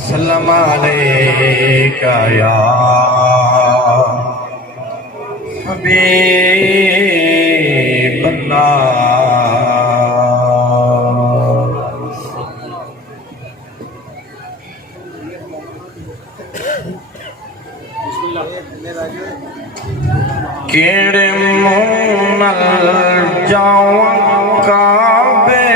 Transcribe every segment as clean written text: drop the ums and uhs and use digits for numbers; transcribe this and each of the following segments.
सल्लम अलैका या हबीबल्लाह। केड़े मुंह नाल जावां काबे,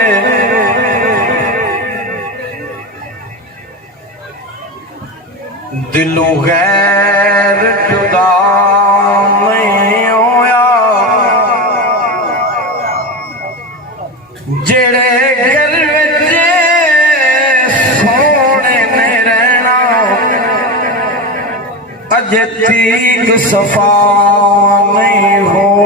दिलों गैर जुदा नहीं होया, जेड़े घर विच सोने ने रहना, अजे तीक सफा नहीं होया।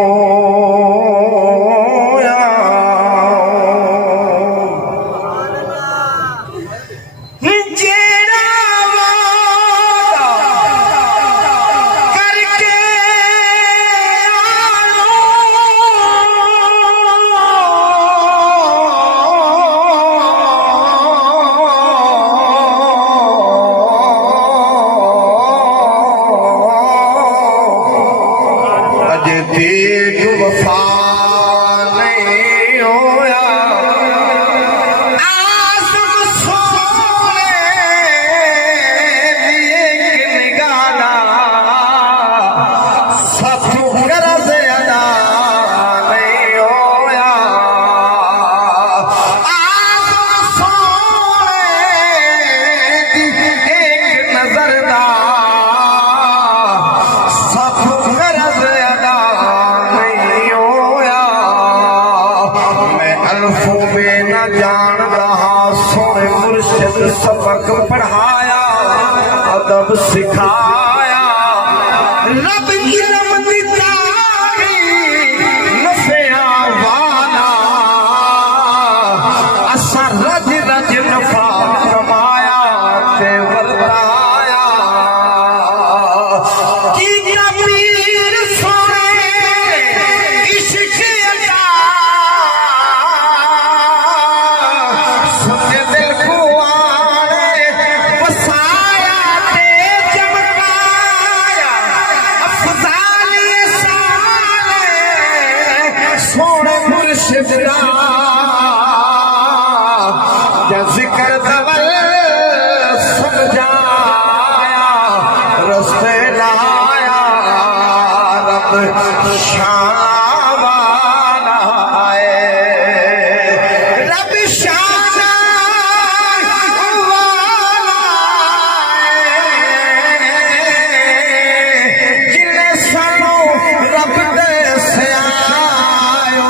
तीक वफा नहीं होया, आज़म सोने दिए निगाना, सफ़ू गरज़ अदा नहीं होया। आज़म सोने दी एक नज़र दा सफ़ू गरज़ अदा न जान रहा, सोने मुर्शिद सबक पढ़ाया, अदब सिखाया, रब इल्म दिता नफिया वाला, असा रज रज नफा कमाया ते वरताया। की कबीर सोने इश्क जिक्र दवल समझाया, रस्ते लाया, रब शान वाला है, रब शान वाला है, जिन्हें सानू रब दे से आयो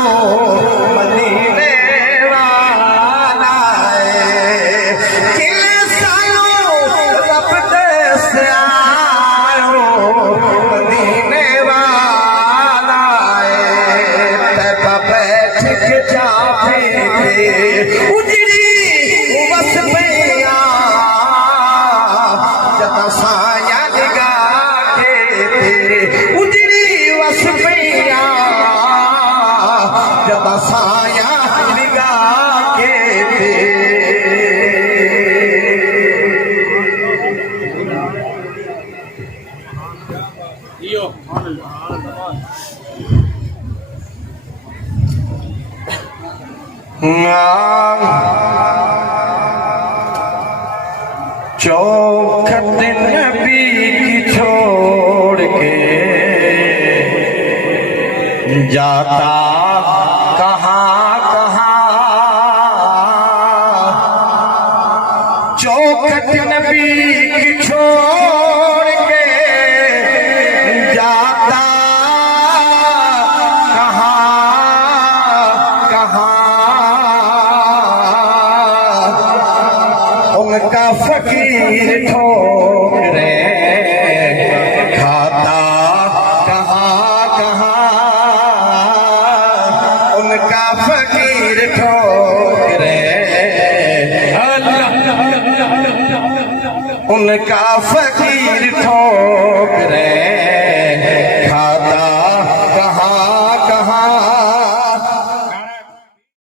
मदीने उजड़ी बस पैया, जदा साया निगाह के उजड़ी बस पैया, जदा साया निगाह के चौखट नबी की छोड़ के जाता कहाँ कहाँ, चौखट नबी की छोड़ के जाता कहाँ कहाँ, उनका फकीर ठोकरे खाता कहाँ कहाँ, उनका फकीर ठोकरे, उनका फकीर